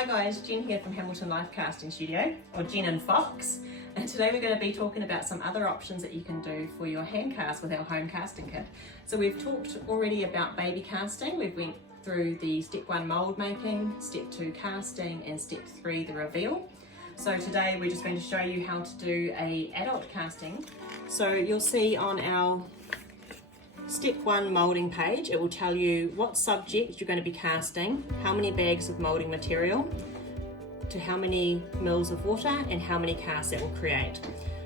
Hi guys, Jen here from Hamilton Life Casting Studio, or Jen and Fox, and today we're going to be talking about some other options that you can do for your hand cast with our home casting kit. So we've talked already about baby casting. We've went through the step 1 mould making, step 2 casting, and step 3 the reveal. So today we're just going to show you how to do a adult casting. So you'll see on our step 1 moulding page, it will tell you what subject you're going to be casting, how many bags of moulding material, to how many mils of water, and how many casts that will create.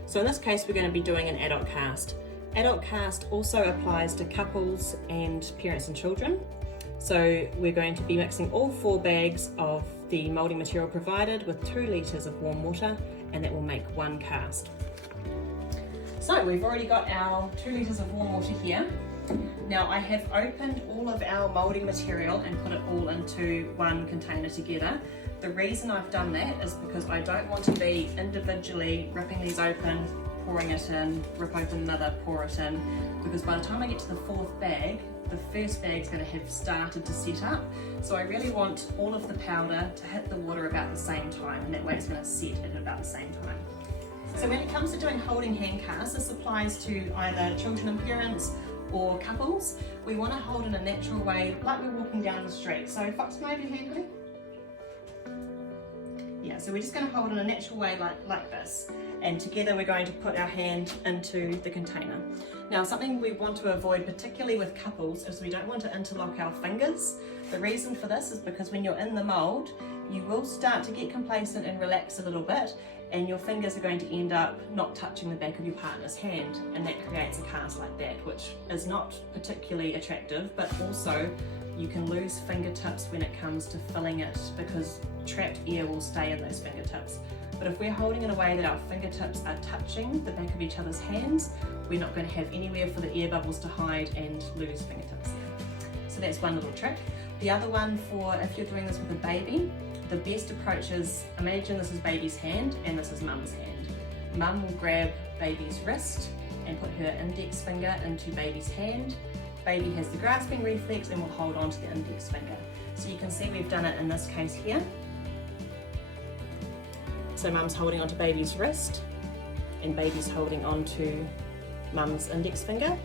So in this case we're going to be doing an adult cast. Adult cast also applies to couples and parents and children. So we're going to be mixing all 4 bags of the moulding material provided with 2 litres of warm water, and that will make 1 cast. So we've already got our 2 litres of warm water here. Now I have opened all of our moulding material and put it all into one container together. The reason I've done that is because I don't want to be individually ripping these open, pouring it in, rip open another, pour it in, because by the time I get to the 4th bag, the first bag's going to have started to set up. So I really want all of the powder to hit the water about the same time, and that way it's going to set at about the same time. So when it comes to doing holding hand casts, this applies to either children and parents or couples. We want to hold in a natural way, like we're walking down the street. So Fox, can I have your hand, honey? Yeah, so we're just going to hold in a natural way like this. And together we're going to put our hand into the container. Now something we want to avoid, particularly with couples, is we don't want to interlock our fingers. The reason for this is because when you're in the mould, you will start to get complacent and relax a little bit, and your fingers are going to end up not touching the back of your partner's hand, and that creates a cast like that, which is not particularly attractive, but also you can lose fingertips when it comes to filling it because trapped air will stay in those fingertips. But if we're holding in a way that our fingertips are touching the back of each other's hands, we're not going to have anywhere for the air bubbles to hide and lose fingertips there. So that's one little trick. The other one, for if you're doing this with a baby, the best approach is, imagine this is baby's hand and this is mum's hand. Mum will grab baby's wrist and put her index finger into baby's hand. Baby has the grasping reflex and will hold on to the index finger. So you can see we've done it in this case here. So mum's holding onto baby's wrist and baby's holding onto mum's index finger.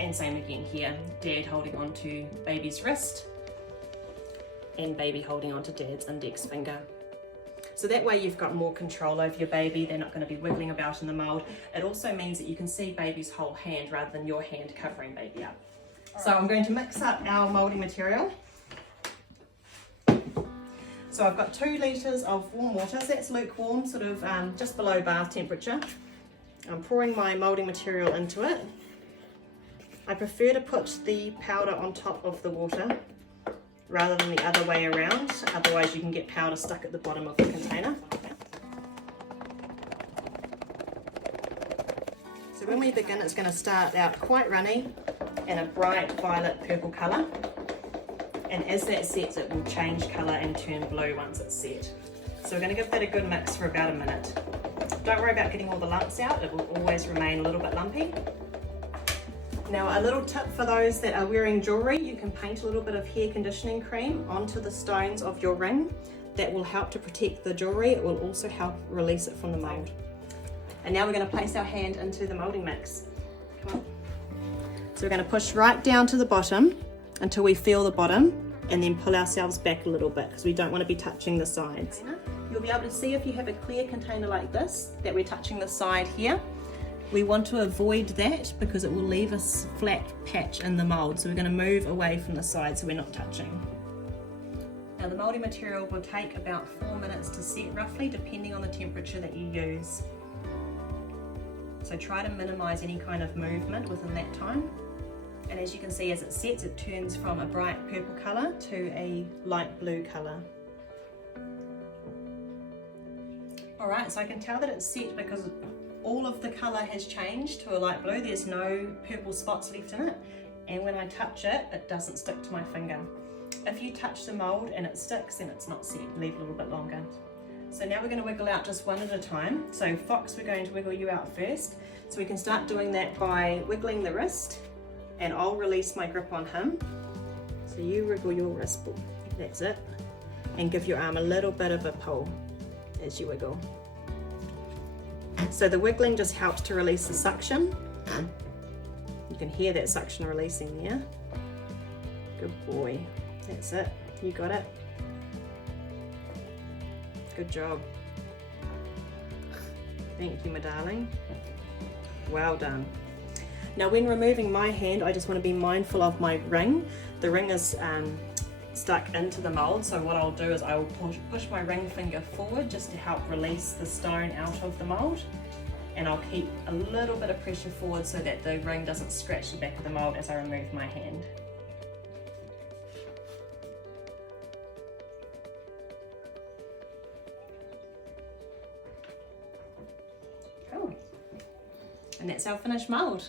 And same again here, dad holding onto baby's wrist and baby holding onto dad's index finger. So that way you've got more control over your baby. They're not going to be wiggling about in the mould. It also means that you can see baby's whole hand rather than your hand covering baby up. So I'm going to mix up our moulding material. So I've got 2 litres of warm water, so that's lukewarm, sort of just below bath temperature. I'm pouring my moulding material into it. I prefer to put the powder on top of the water rather than the other way around, otherwise you can get powder stuck at the bottom of the container. So when we begin, it's going to start out quite runny in a bright violet purple colour, and as that sets it will change colour and turn blue once it's set. So we're going to give that a good mix for about a minute. Don't worry about getting all the lumps out, it will always remain a little bit lumpy. Now a little tip for those that are wearing jewellery, you can paint a little bit of hair conditioning cream onto the stones of your ring. That will help to protect the jewellery, it will also help release it from the mould. And now we're going to place our hand into the moulding mix. Come on. So we're going to push right down to the bottom until we feel the bottom, and then pull ourselves back a little bit because we don't want to be touching the sides. You'll be able to see if you have a clear container like this that we're touching the side here. We want to avoid that because it will leave a flat patch in the mould, so we're going to move away from the side so we're not touching. Now the moulding material will take about 4 minutes to set roughly, depending on the temperature that you use. So try to minimise any kind of movement within that time. And as you can see, as it sets, it turns from a bright purple colour to a light blue colour. Alright, so I can tell that it's set because all of the colour has changed to a light blue. There's no purple spots left in it, and when I touch it, it doesn't stick to my finger. If you touch the mould and it sticks, then it's not set. Leave a little bit longer. So now we're going to wiggle out just one at a time. So Fox, we're going to wiggle you out first. So we can start doing that by wiggling the wrist, and I'll release my grip on him. So you wriggle your wrist ball. That's it. and give your arm a little bit of a pull as you wiggle. So the wiggling just helps to release the suction. You can hear that suction releasing there. Good boy. That's it. You got it. Good job. Thank you, my darling. Well done. Now when removing my hand, I just want to be mindful of my ring. The ring is stuck into the mould, so what I'll do is I will push my ring finger forward just to help release the stone out of the mould, and I'll keep a little bit of pressure forward so that the ring doesn't scratch the back of the mould as I remove my hand. Cool. And that's our finished mould.